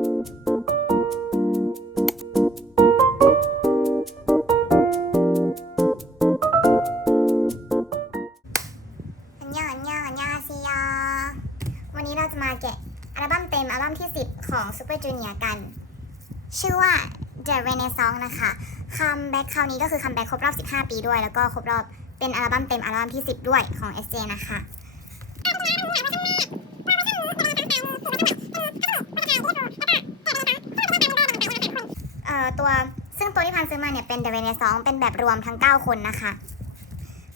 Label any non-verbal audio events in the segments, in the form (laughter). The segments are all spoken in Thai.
วันนี้เราจะมาแกะอัลบั้มเต็มอัลบั้มที่ 10 ของ Super Junior กัน ชื่อว่า The Renaissance นะคะคัมแบ็กคราวนี้ก็คือคัมแบ็กครบรอบ 15 ปีด้วย แล้วก็ครบรอบเป็นอัลบั้มเต็มอัลบั้มที่ 10 ด้วยของ SJ นะคะ เอ่อตัวซึ่งตัวที่พันซื้อมา เนี่ยเป็น The Renaissance เป็นแบบรวมทั้ง 9 คนนะคะ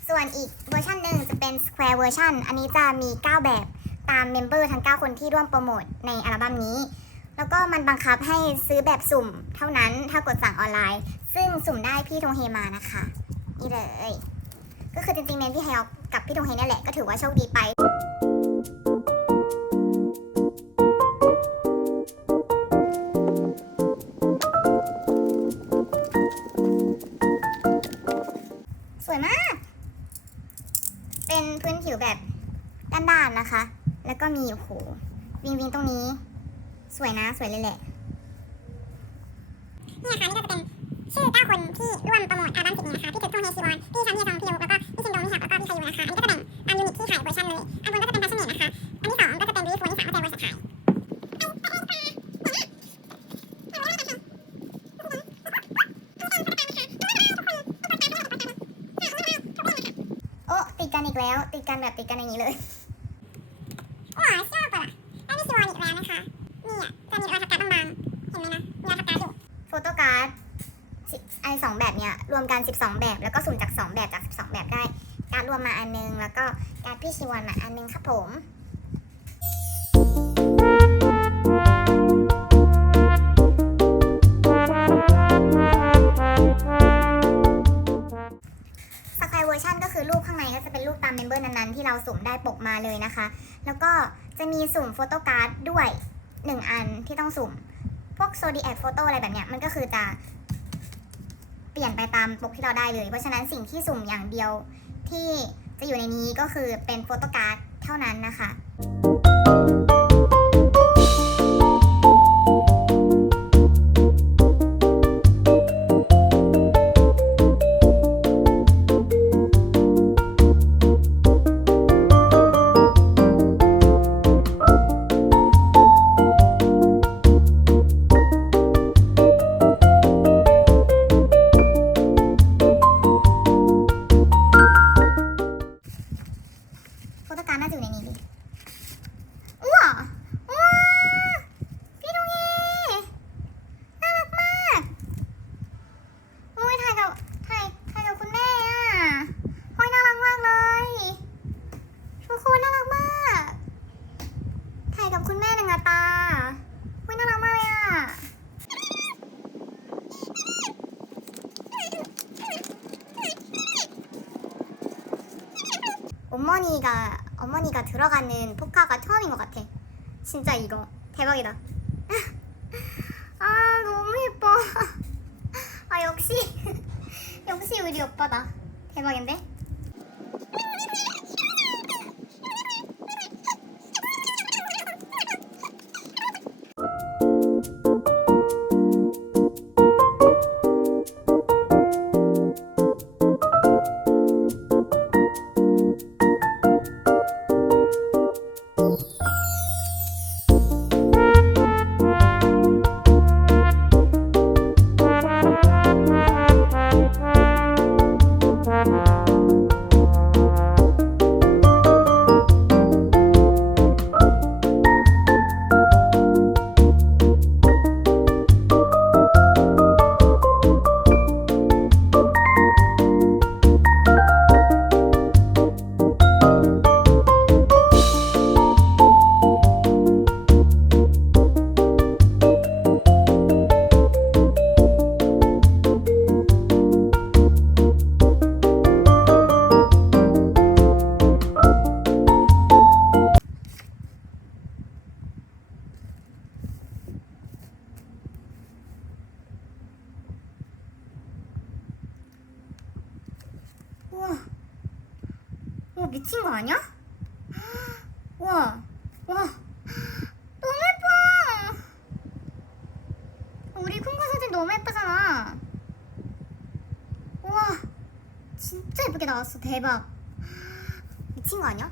ส่วนอีกเวอร์ชันหนึ่งจะเป็น Square Version อันนี้จะมี 9 แบบตามเมมเบอร์ทั้ง 9 คนที่ร่วมโปรโมทในอัลบั้มนี้ แล้วก็มันบังคับให้ซื้อแบบสุ่มเท่านั้นถ้ากดสั่งออนไลน์ ซึ่งสุ่มได้พี่ธงเฮมานะคะ นี่เลย ก็คือจริงๆเมนพี่เฮลกับพี่ธงเฮนี่แหละก็ถือว่าโชคดีไป พื้นผิวแบบด้านๆนะคะ แล้วก็มีโอ้โหวิงวิงตรงนี้ สวยนะสวยเลยแหละนี่นะคะนี่ก็จะเป็นชื่อ9คนที่ร่วมโปรโมทอัลบั้มสิบนี้นะคะพี่ถึกทงเฮซีวอนพี่ชันเฮียซองพี่ยูแล้วก็พี่ชินโดมิฮับแล้วก็พี่คายูนะคะอันนี้ก็จะแบ่งตามยูนิตที่ขายเวอร์ชันเลยอันบนก็จะเป็นแฟชั่นเนตนะคะ อันที่สองก็จะเป็นรีฟูอันที่สามก็จะเป็นเวอร์ชันขาย โอ้ติดกันอีก แล้วติดกันแบบติดกันอย่างนี้เลยว้าวชอบอะอันนี้ซีวอนอีกแล้วนะคะนี่อะจะมีรอยสกัดบางๆเห็นไหมนะมีรอยสกัดอยู่โฟโต้การ์ดสิไอสองแบบเนี้ยรวมกัน 12 แบบ แล้วก็สุ่มจาก 2 แบบจาก 12 แบบได้ การดรวมมาอันนึง แล้วก็การดพี่ชิวันมาอันนึงครับผม อร์นั้นๆ ที่เราสุ่มได้ปกมาเลยนะคะ แล้วก็จะมีสุ่มโฟโต้การ์ดด้วย 1 อันที่ต้องสุ่ม พวกโซดีแอคโฟโต้อะไรแบบเนี้ยมันก็คือจะเปลี่ยนไปตามปกที่เราได้เลย เพราะฉะนั้นสิ่งที่สุ่มอย่างเดียวที่จะอยู่ในนี้ก็คือเป็นโฟโต้การ์ดเท่านั้นนะคะ 어머니가 어머니가 들어가는 포카가 처음인 것 같아. 진짜 이거 대박이다. (laughs) 아 너무 예뻐. (laughs) 아 역시 (laughs) 역시 우리 오빠다. 대박인데? 미친 거 아니야? (gasps) 와, 와, (gasps) 너무 예뻐! 우리 쿵쿵 사진 너무 예쁘잖아. 와, 진짜 예쁘게 나왔어. 대박. (gasps) 미친 거 아니야?